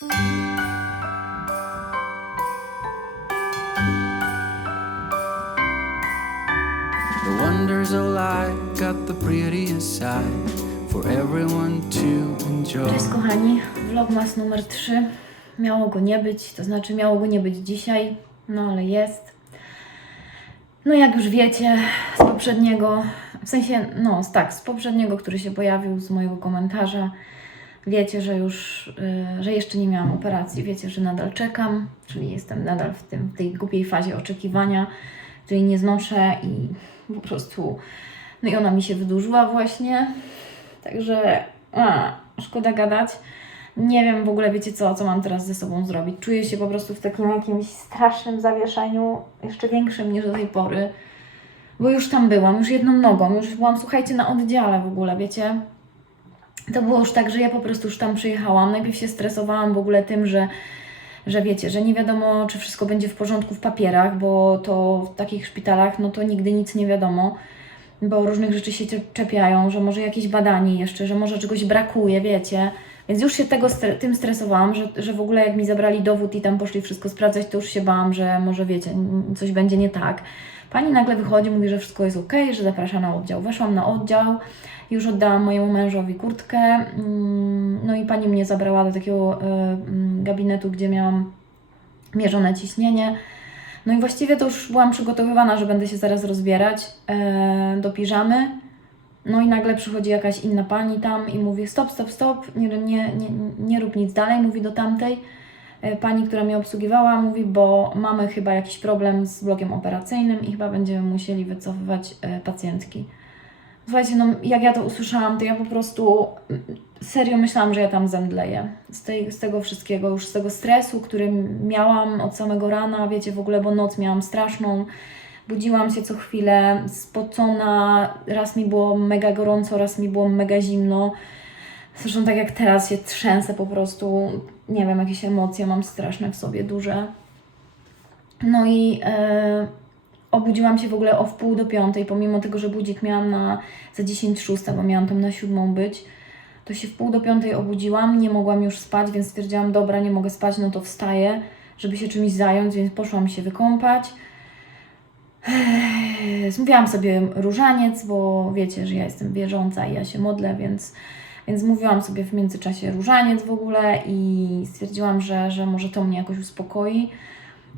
The wonders of life got the prettiest side for everyone to enjoy. Cześć kochani, vlogmas numer 3. Miało go nie być, to znaczy miało go nie być dzisiaj, no ale jest. No jak już wiecie, z poprzedniego, w sensie, no tak, z poprzedniego, który się pojawił, z mojego komentarza, wiecie, że już, y, że jeszcze nie miałam operacji, wiecie, że nadal czekam, czyli jestem nadal w, tym, w tej głupiej fazie oczekiwania, której nie znoszę i po prostu, no i ona mi się wydłużyła właśnie, także a, szkoda gadać. Nie wiem w ogóle, wiecie co, co mam teraz ze sobą zrobić. Czuję się po prostu w takim jakimś strasznym zawieszeniu, jeszcze większym niż do tej pory, bo już tam byłam, już jedną nogą, już byłam, słuchajcie, na oddziale w ogóle, wiecie. To było już tak, że ja po prostu już tam przyjechałam. Najpierw się stresowałam w ogóle tym, że, że wiecie, że nie wiadomo, czy wszystko będzie w porządku w papierach, bo to w takich szpitalach, no to nigdy nic nie wiadomo bo różnych rzeczy się cze- czepiają, że może jakieś badanie jeszcze, że może czegoś brakuje, wiecie. Więc już się tego tym stresowałam, że, że w ogóle jak mi zabrali dowód i tam poszli wszystko sprawdzać, to już się bałam, że może wiecie, coś będzie nie tak. Pani nagle wychodzi, mówi, że wszystko jest ok, że zaprasza na oddział. Weszłam na oddział, już oddałam mojemu mężowi kurtkę, mm, no i pani mnie zabrała do takiego y, mm, gabinetu, gdzie miałam mierzone ciśnienie. No i właściwie to już byłam przygotowywana, że będę się zaraz rozbierać e, do piżamy. No i nagle przychodzi jakaś inna pani tam i mówi stop, stop, stop, nie, nie, nie, nie rób nic dalej, mówi do tamtej. E, Pani, która mnie obsługiwała, mówi, bo mamy chyba jakiś problem z blokiem operacyjnym i chyba będziemy musieli wycofywać e, pacjentki. Słuchajcie, no jak ja to usłyszałam, to ja po prostu mm, serio myślałam, że ja tam zemdleję. Z, tej, z tego wszystkiego, już z tego stresu, który miałam od samego rana, wiecie, w ogóle, bo noc miałam straszną. Budziłam się co chwilę, spocona, raz mi było mega gorąco, raz mi było mega zimno. Zresztą tak jak teraz się trzęsę po prostu, nie wiem, jakieś emocje mam straszne w sobie, duże. No i e, obudziłam się w ogóle o wpół do piątej, pomimo tego, że budzik miałam na za 10 szósta, bo miałam tam na siódmą być. To się w pół do piątej obudziłam, nie mogłam już spać, więc stwierdziłam, dobra, nie mogę spać, no to wstaję, żeby się czymś zająć, więc poszłam się wykąpać. Zmówiłam sobie różaniec, bo wiecie, że ja jestem wierząca i ja się modlę, więc, więc mówiłam sobie w międzyczasie różaniec w ogóle i stwierdziłam, że, że może to mnie jakoś uspokoi.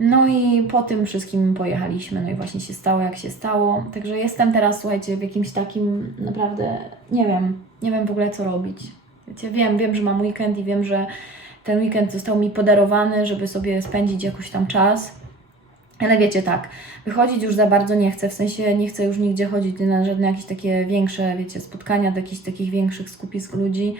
No i po tym wszystkim pojechaliśmy, no i właśnie się stało jak się stało. Także jestem teraz, słuchajcie, w jakimś takim naprawdę, nie wiem, nie wiem w ogóle co robić. Wiecie, wiem, wiem, że mam weekend i wiem, że ten weekend został mi podarowany, żeby sobie spędzić jakoś tam czas. Ale wiecie, tak, wychodzić już za bardzo nie chcę, w sensie nie chcę już nigdzie chodzić na żadne jakieś takie większe, wiecie, spotkania do jakichś takich większych skupisk ludzi.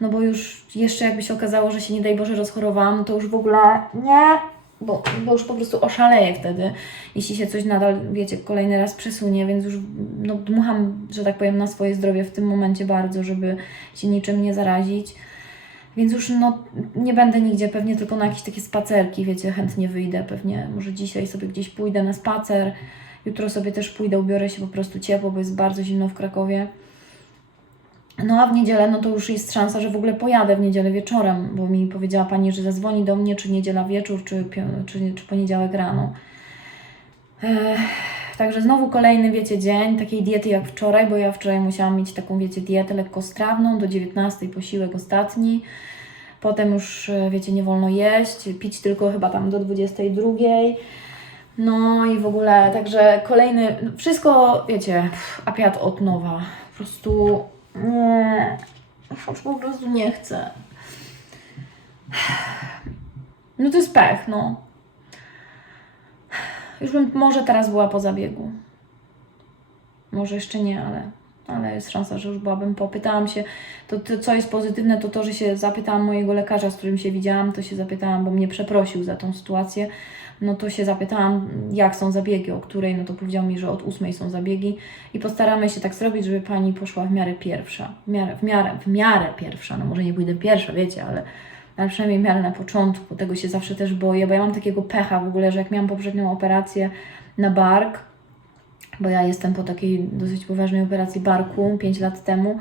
No bo już jeszcze jakby się okazało, że się nie daj Boże rozchorowałam, to już w ogóle nie, bo, bo już po prostu oszaleję wtedy, jeśli się coś nadal, wiecie, kolejny raz przesunie, więc już no, dmucham, że tak powiem, na swoje zdrowie w tym momencie bardzo, żeby się niczym nie zarazić. Więc już no, nie będę nigdzie, pewnie tylko na jakieś takie spacerki, wiecie, chętnie wyjdę, pewnie może dzisiaj sobie gdzieś pójdę na spacer, jutro sobie też pójdę, ubiorę się po prostu ciepło, bo jest bardzo zimno w Krakowie. No a w niedzielę, no to już jest szansa, że w ogóle pojadę w niedzielę wieczorem, bo mi powiedziała Pani, że zadzwoni do mnie, czy niedziela wieczór, czy, czy, czy poniedziałek rano. Ech, Także znowu kolejny, wiecie, dzień takiej diety jak wczoraj, bo ja wczoraj musiałam mieć taką, wiecie, dietę lekkostrawną, do 19 posiłek ostatni. Potem już, e, wiecie, nie wolno jeść, pić tylko chyba tam do 22. No i w ogóle, także kolejny, wszystko, wiecie, apiat od nowa. Po prostu nie, już po prostu nie chcę. No to jest pech, no. Już bym może teraz była po zabiegu. Może jeszcze nie, ale, ale jest szansa, że już byłabym po. Pytałam się, to, to co jest pozytywne, to to, że się zapytałam mojego lekarza, z którym się widziałam, to się zapytałam, bo mnie przeprosił za tą sytuację. No to się zapytałam, jak są zabiegi, o której, no to powiedział mi, że od ósmej są zabiegi i postaramy się tak zrobić, żeby pani poszła w miarę pierwsza. W miarę, w miarę, w miarę pierwsza. No może nie pójdę pierwsza, wiecie, ale ale przynajmniej w miarę na początku. Tego się zawsze też boję, bo ja mam takiego pecha w ogóle, że jak miałam poprzednią operację na bark, bo ja jestem po takiej dosyć poważnej operacji barku 5 lat temu,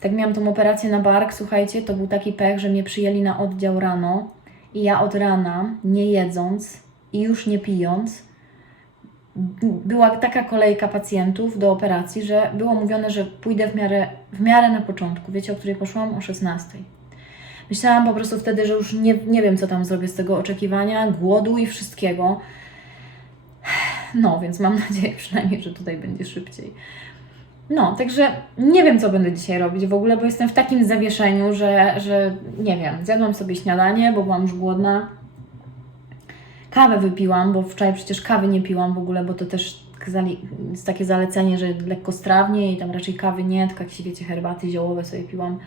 tak miałam tą operację na bark, słuchajcie, to był taki pech, że mnie przyjęli na oddział rano I ja od rana, nie jedząc i już nie pijąc, była taka kolejka pacjentów do operacji, że było mówione, że pójdę w miarę, w miarę na początku. Wiecie, o której poszłam? O 16. Myślałam po prostu wtedy, że już nie, nie wiem, co tam zrobię z tego oczekiwania, głodu i wszystkiego. No, więc mam nadzieję przynajmniej, że tutaj będzie szybciej. No, także nie wiem, co będę dzisiaj robić w ogóle, bo jestem w takim zawieszeniu, że, że nie wiem, zjadłam sobie śniadanie, bo byłam już głodna. Kawę wypiłam, bo wczoraj przecież kawy nie piłam w ogóle, bo to też jest takie zalecenie, że lekko strawnie i tam raczej kawy nie, tylko jakieś, wiecie, herbaty ziołowe sobie piłam.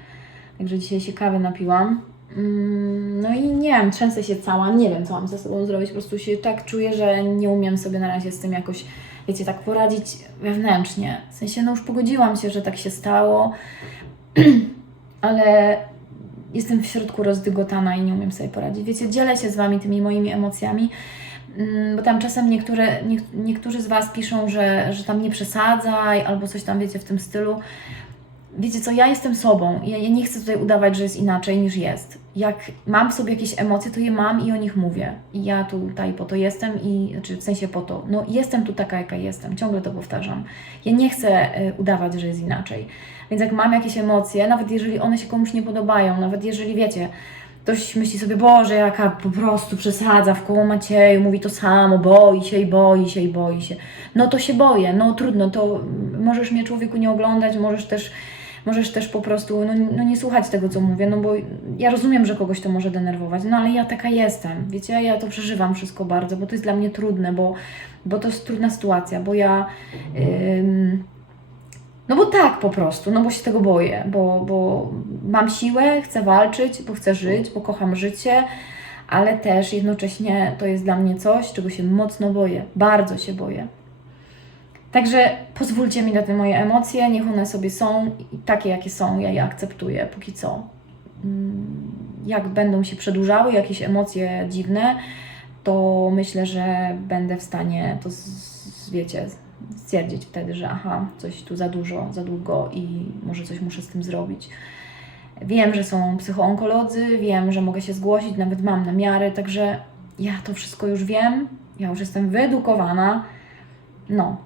Także dzisiaj się kawy napiłam. Mm, No i nie wiem, trzęsę się cała, nie wiem, co mam ze sobą zrobić. Po prostu się tak czuję, że nie umiem sobie na razie z tym jakoś, wiecie, tak poradzić wewnętrznie. W sensie, no już pogodziłam się, że tak się stało, ale jestem w środku rozdygotana i nie umiem sobie poradzić. Wiecie, dzielę się z Wami tymi moimi emocjami, mm, bo tam czasem niektóre, niek, niektórzy z Was piszą, że, że tam nie przesadzaj albo coś tam, wiecie, w tym stylu. Wiecie co, ja jestem sobą. Ja, ja nie chcę tutaj udawać, że jest inaczej niż jest. Jak mam w sobie jakieś emocje, to je mam i o nich mówię. I ja tutaj po to jestem i, znaczy w sensie po to, no jestem tu taka, jaka jestem. Ciągle to powtarzam. Ja nie chcę y, udawać, że jest inaczej. Więc jak mam jakieś emocje, nawet jeżeli one się komuś nie podobają, nawet jeżeli wiecie, ktoś myśli sobie, Boże, jaka po prostu przesadza w koło Macieju, mówi to samo, boi się i boi się i boi się. No to się boję, no trudno, to możesz mnie człowieku nie oglądać, możesz też, możesz też po prostu no, no nie słuchać tego, co mówię, no bo ja rozumiem, że kogoś to może denerwować, no ale ja taka jestem, wiecie, ja to przeżywam wszystko bardzo, bo to jest dla mnie trudne, bo, bo to jest trudna sytuacja, bo ja... Ym, no bo tak po prostu, no bo się tego boję, bo, bo mam siłę, chcę walczyć, bo chcę żyć, bo kocham życie, ale też jednocześnie to jest dla mnie coś, czego się mocno boję, bardzo się boję. Także pozwólcie mi na te moje emocje, niech one sobie są takie, jakie są, ja je akceptuję póki co. Mm, Jak będą się przedłużały jakieś emocje dziwne, to myślę, że będę w stanie to, z- wiecie, stwierdzić wtedy, że aha, coś tu za dużo, za długo i może coś muszę z tym zrobić. Wiem, że są psychoonkolodzy, wiem, że mogę się zgłosić, nawet mam namiary, także ja to wszystko już wiem, ja już jestem wyedukowana. No.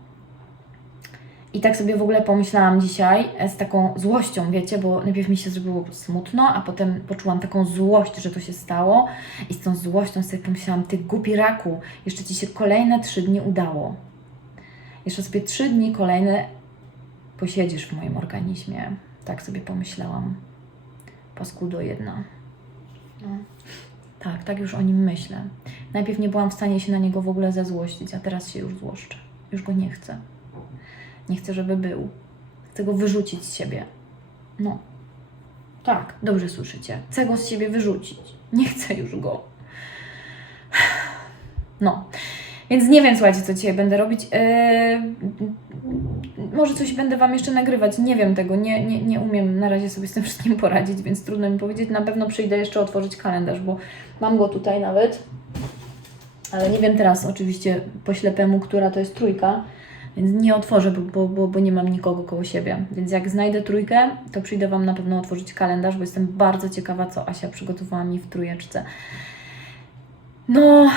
I tak sobie w ogóle pomyślałam dzisiaj e, z taką złością, wiecie, bo najpierw mi się zrobiło smutno, a potem poczułam taką złość, że to się stało. I z tą złością sobie pomyślałam, ty głupi raku, jeszcze ci się kolejne trzy dni udało. Jeszcze sobie trzy dni kolejne posiedzisz w moim organizmie. Tak sobie pomyślałam. Paskudo jedna. No. Tak, tak już o nim myślę. Najpierw nie byłam w stanie się na niego w ogóle zezłościć, a teraz się już złoszczę. Już go nie chcę. Nie chcę, żeby był. Chcę go wyrzucić z siebie. No. Tak, dobrze słyszycie. Chcę go z siebie wyrzucić. Nie chcę już go. No. Więc nie wiem, słuchajcie, co dzisiaj będę robić. Yy, może coś będę Wam jeszcze nagrywać, nie wiem tego, nie, nie, nie umiem na razie sobie z tym wszystkim poradzić, więc trudno mi powiedzieć. Na pewno przyjdę jeszcze otworzyć kalendarz, bo mam go tutaj nawet. Ale nie wiem teraz oczywiście po ślepemu, która to jest trójka, więc nie otworzę, bo, bo, bo, nie mam nikogo koło siebie. Więc jak znajdę trójkę, to przyjdę Wam na pewno otworzyć kalendarz, bo jestem bardzo ciekawa, co Asia przygotowała mi w trójeczce. No,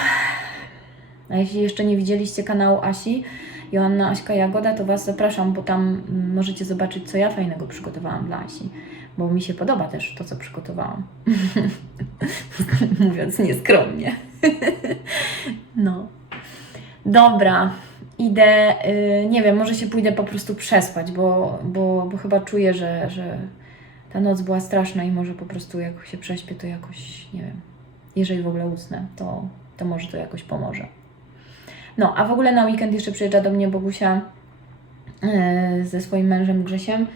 a jeśli jeszcze nie widzieliście kanału Asi, Joanna Aśka Jagoda, to Was zapraszam, bo tam mm, możecie zobaczyć, co ja fajnego przygotowałam dla Asi. Bo mi się podoba też to, co przygotowałam. Mówiąc nieskromnie. no. Dobra, idę, y, nie wiem, może się pójdę po prostu przespać, bo, bo, bo chyba czuję, że, że ta noc była straszna i może po prostu jak się prześpię, to jakoś, nie wiem, jeżeli w ogóle usnę, to, to może to jakoś pomoże. No, a w ogóle na weekend jeszcze przyjeżdża do mnie Bogusia e, ze swoim mężem Grzesiem.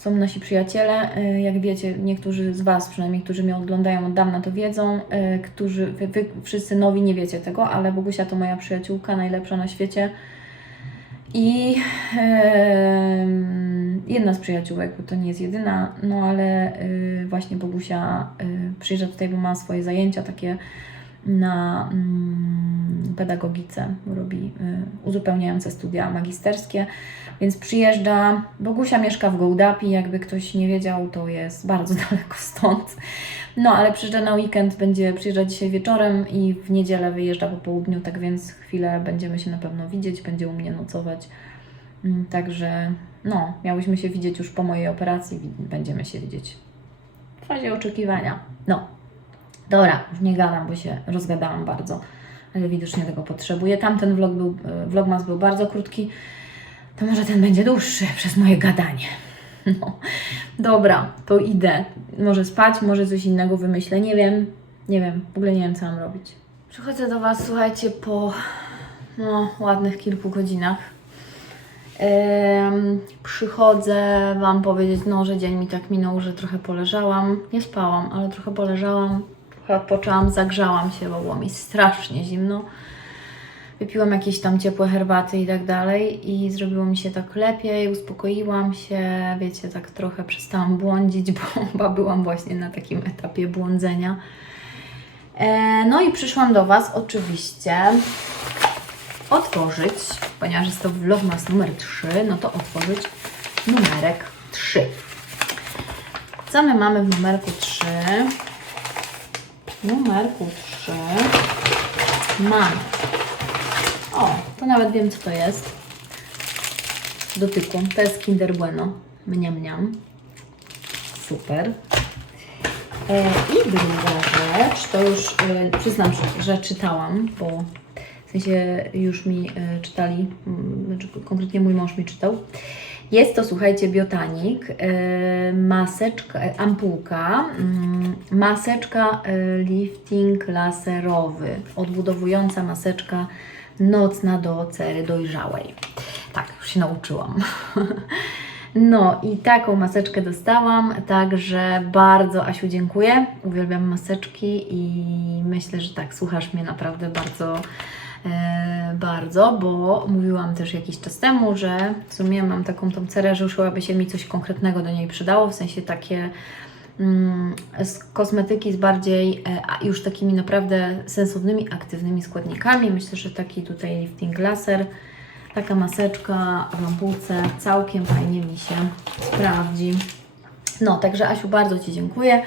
Są nasi przyjaciele. E, Jak wiecie, niektórzy z Was, przynajmniej którzy mnie oglądają od dawna, to wiedzą. E, Którzy, wy, wy wszyscy nowi nie wiecie tego, ale Bogusia to moja przyjaciółka, najlepsza na świecie. I em, jedna z przyjaciółek, bo to nie jest jedyna, no ale y, właśnie Bogusia y, przyjeżdża tutaj, bo ma swoje zajęcia takie na, mm, pedagogice, robi y, uzupełniające studia magisterskie, więc przyjeżdża. Bogusia mieszka w Gołdapi, jakby ktoś nie wiedział, to jest bardzo daleko stąd. No, ale przyjeżdża na weekend, będzie przyjeżdża dzisiaj wieczorem i w niedzielę wyjeżdża po południu, tak więc chwilę będziemy się na pewno widzieć, będzie u mnie nocować. Mm, Także no, miałyśmy się widzieć już po mojej operacji, będziemy się widzieć w fazie oczekiwania. No, dobra, już nie gadam, bo się rozgadałam bardzo, ale widocznie tego potrzebuję. Tamten vlog był, e, vlogmas był bardzo krótki, to może ten będzie dłuższy przez moje gadanie. No, dobra, to idę. Może spać, może coś innego wymyślę, nie wiem, nie wiem, w ogóle nie wiem, co mam robić. Przychodzę do Was, słuchajcie, po no, ładnych kilku godzinach. Przychodzę Wam powiedzieć, no, że dzień mi tak minął, że trochę poleżałam. Nie spałam, ale trochę poleżałam, odpoczęłam, zagrzałam się, bo było mi strasznie zimno. Wypiłam jakieś tam ciepłe herbaty i tak dalej i zrobiło mi się tak lepiej, uspokoiłam się, wiecie, tak trochę przestałam błądzić, bo chyba byłam właśnie na takim etapie błądzenia. E, no i przyszłam do Was oczywiście otworzyć, ponieważ jest to vlogmas numer 3, no to otworzyć numerek 3. Co my mamy w numerku 3? W numerku 3 mamy. O, to nawet wiem, co to jest. Dotyku. To jest Kinder Bueno. Mniam, mniam. Super. E, I druga rzecz, to już e, przyznam, że, że czytałam, bo w sensie już mi e, czytali, znaczy konkretnie mój mąż mi czytał. Jest to, słuchajcie, biotanik, e, maseczka, e, ampułka, mm, maseczka e, lifting laserowy, odbudowująca maseczka nocna do cery dojrzałej. Tak, już się nauczyłam. No i taką maseczkę dostałam, także bardzo Asiu dziękuję. Uwielbiam maseczki i myślę, że tak, słuchasz mnie naprawdę bardzo, bardzo, bo mówiłam też jakiś czas temu, że w sumie mam taką tą cerę, że chyba się mi coś konkretnego do niej przydało, w sensie takie mm, z kosmetyki z bardziej e, już takimi naprawdę sensownymi, aktywnymi składnikami. Myślę, że taki tutaj lifting laser, taka maseczka w ampułce całkiem fajnie mi się sprawdzi. No, także Asiu, bardzo Ci dziękuję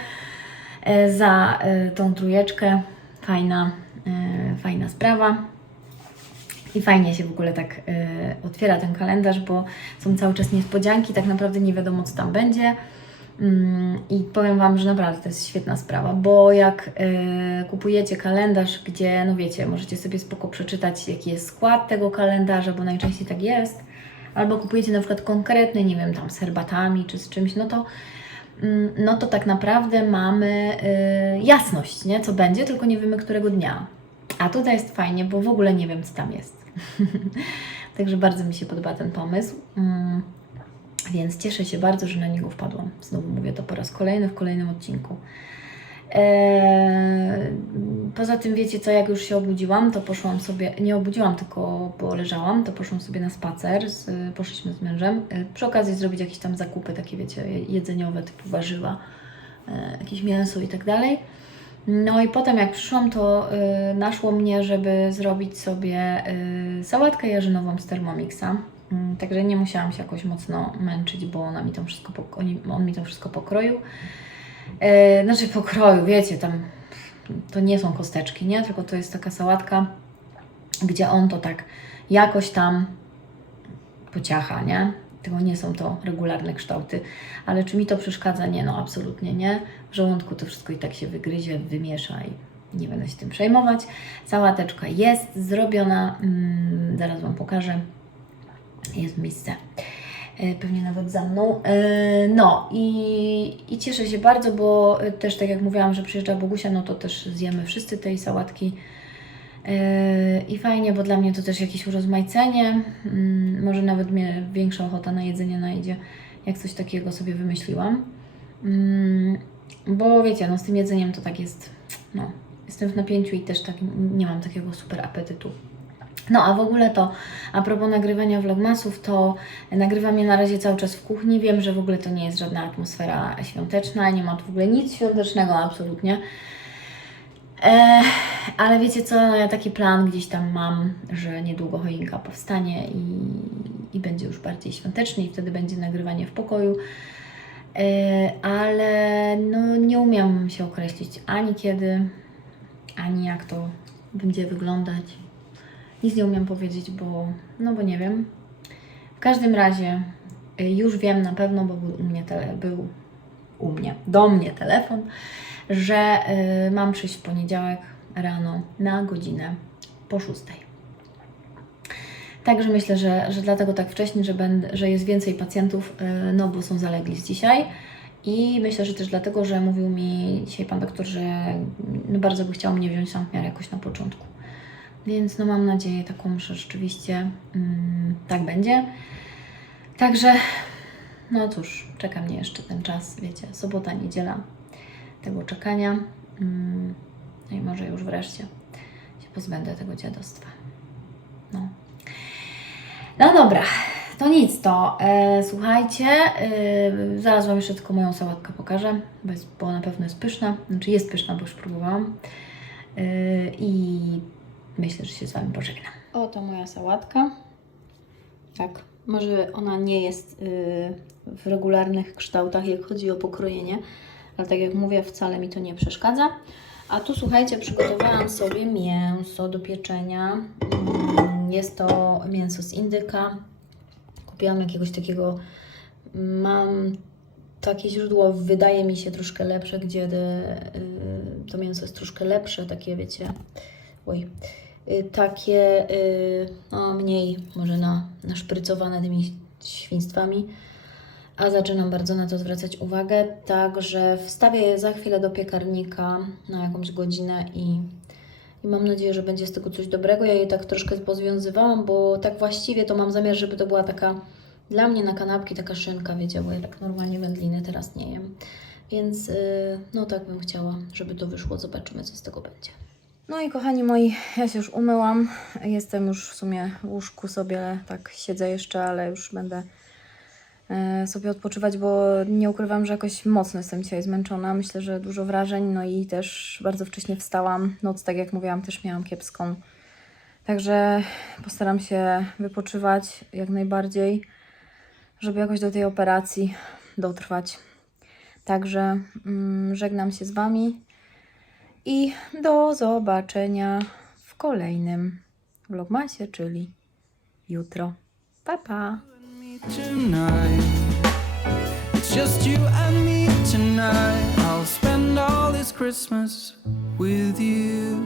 e, za e, tą trójeczkę. Fajna, e, fajna sprawa. I fajnie się w ogóle tak e, otwiera ten kalendarz, bo są cały czas niespodzianki, tak naprawdę nie wiadomo, co tam będzie. Mm, I powiem Wam, że naprawdę to jest świetna sprawa, bo jak e, kupujecie kalendarz, gdzie, no wiecie, możecie sobie spoko przeczytać, jaki jest skład tego kalendarza, bo najczęściej tak jest, albo kupujecie na przykład konkretny, nie wiem, tam z herbatami czy z czymś, no to, mm, no to tak naprawdę mamy e, jasność, nie, co będzie, tylko nie wiemy, którego dnia. A tutaj jest fajnie, bo w ogóle nie wiem, co tam jest. Także bardzo mi się podoba ten pomysł. Mm. Więc cieszę się bardzo, że na niego wpadłam. Znowu mówię to po raz kolejny w kolejnym odcinku. Eee, poza tym wiecie co, jak już się obudziłam, to poszłam sobie, nie obudziłam, tylko poleżałam, to poszłam sobie na spacer, z, poszliśmy z mężem. E, przy okazji zrobić jakieś tam zakupy takie wiecie, jedzeniowe, typu warzywa, e, jakieś mięso i tak dalej. No i potem jak przyszłam, to y, naszło mnie, żeby zrobić sobie y, sałatkę jarzynową z Thermomixa. Mm, Także nie musiałam się jakoś mocno męczyć, bo ona mi to wszystko on mi to wszystko pokroił. E, znaczy pokroju, wiecie, tam to nie są kosteczki, nie? Tylko to jest taka sałatka, gdzie on to tak jakoś tam pociacha, nie? Tylko nie są to regularne kształty. Ale czy mi to przeszkadza? Nie, no absolutnie nie. W żołądku to wszystko i tak się wygryzie, wymiesza i nie będę się tym przejmować. Sałateczka jest zrobiona. Mm, zaraz Wam pokażę. Jest miejsce. E, Pewnie nawet za mną. E, No i, i cieszę się bardzo, bo też tak jak mówiłam, że przyjeżdża Bogusia, no to też zjemy wszyscy tej sałatki. E, I fajnie, bo dla mnie to też jakieś urozmaicenie. Mm, Może nawet mnie większa ochota na jedzenie najdzie, jak coś takiego sobie wymyśliłam. Mm, Bo wiecie, no z tym jedzeniem to tak jest, no, jestem w napięciu i też tak nie mam takiego super apetytu. No a w ogóle to, a propos nagrywania vlogmasów, to nagrywam je na razie cały czas w kuchni. Wiem, że w ogóle to nie jest żadna atmosfera świąteczna, nie ma tu w ogóle nic świątecznego, absolutnie. Ale wiecie co, no ja taki plan gdzieś tam mam, że niedługo choinka powstanie i, i będzie już bardziej świątecznie i wtedy będzie nagrywanie w pokoju. E, ale no nie umiem się określić ani kiedy, ani jak to będzie wyglądać. Nic nie umiem powiedzieć, bo no bo nie wiem. W każdym razie y, już wiem na pewno, bo był u mnie tele, był u mnie, do mnie telefon, że y, mam przyjść w poniedziałek rano na godzinę po szóstej. Także myślę, że, że dlatego tak wcześnie, że, będę, że jest więcej pacjentów, y, no bo są zalegli z dzisiaj. I myślę, że też dlatego, że mówił mi dzisiaj pan doktor, że no bardzo by chciał mnie wziąć na miarę jakoś na początku. Więc no mam nadzieję taką, że rzeczywiście mm, tak będzie. Także, no cóż, czeka mnie jeszcze ten czas, wiecie, sobota, niedziela tego czekania. Mm, no i może już wreszcie się pozbędę tego dziadostwa. No. No dobra, to nic to. E, słuchajcie, e, zaraz Wam jeszcze tylko moją sałatkę pokażę, bo, jest, bo na pewno jest pyszna. Znaczy jest pyszna, bo już próbowałam. E, I myślę, że się z Wami pożegnam. Oto moja sałatka. Tak, może ona nie jest y, w regularnych kształtach, jak chodzi o pokrojenie, ale tak jak mówię, wcale mi to nie przeszkadza. A tu słuchajcie, przygotowałam sobie mięso do pieczenia. Mm, Jest to mięso z indyka. Kupiłam jakiegoś takiego. Mam takie źródło, wydaje mi się troszkę lepsze, gdzie y, to mięso jest troszkę lepsze, takie wiecie. Oj, takie y, no, mniej może na, naszprycowane tymi świństwami, a zaczynam bardzo na to zwracać uwagę, także wstawię je za chwilę do piekarnika na jakąś godzinę i, i mam nadzieję, że będzie z tego coś dobrego. Ja je tak troszkę pozwiązywałam, bo tak właściwie to mam zamiar, żeby to była taka dla mnie na kanapki taka szynka, wiecie, bo ja tak normalnie wędliny teraz nie jem. Więc y, no tak bym chciała, żeby to wyszło. Zobaczymy, co z tego będzie. No i kochani moi, ja się już umyłam. Jestem już w sumie w łóżku sobie, tak siedzę jeszcze, ale już będę e, sobie odpoczywać, bo nie ukrywam, że jakoś mocno jestem dzisiaj zmęczona. Myślę, że dużo wrażeń, no i też bardzo wcześnie wstałam. Noc, tak jak mówiłam, też miałam kiepską. Także postaram się wypoczywać jak najbardziej, żeby jakoś do tej operacji dotrwać. Także mm, żegnam się z Wami i do zobaczenia w kolejnym vlogmasie, czyli jutro. Pa, pa! It's just you and me tonight. I'll spend all this Christmas with you.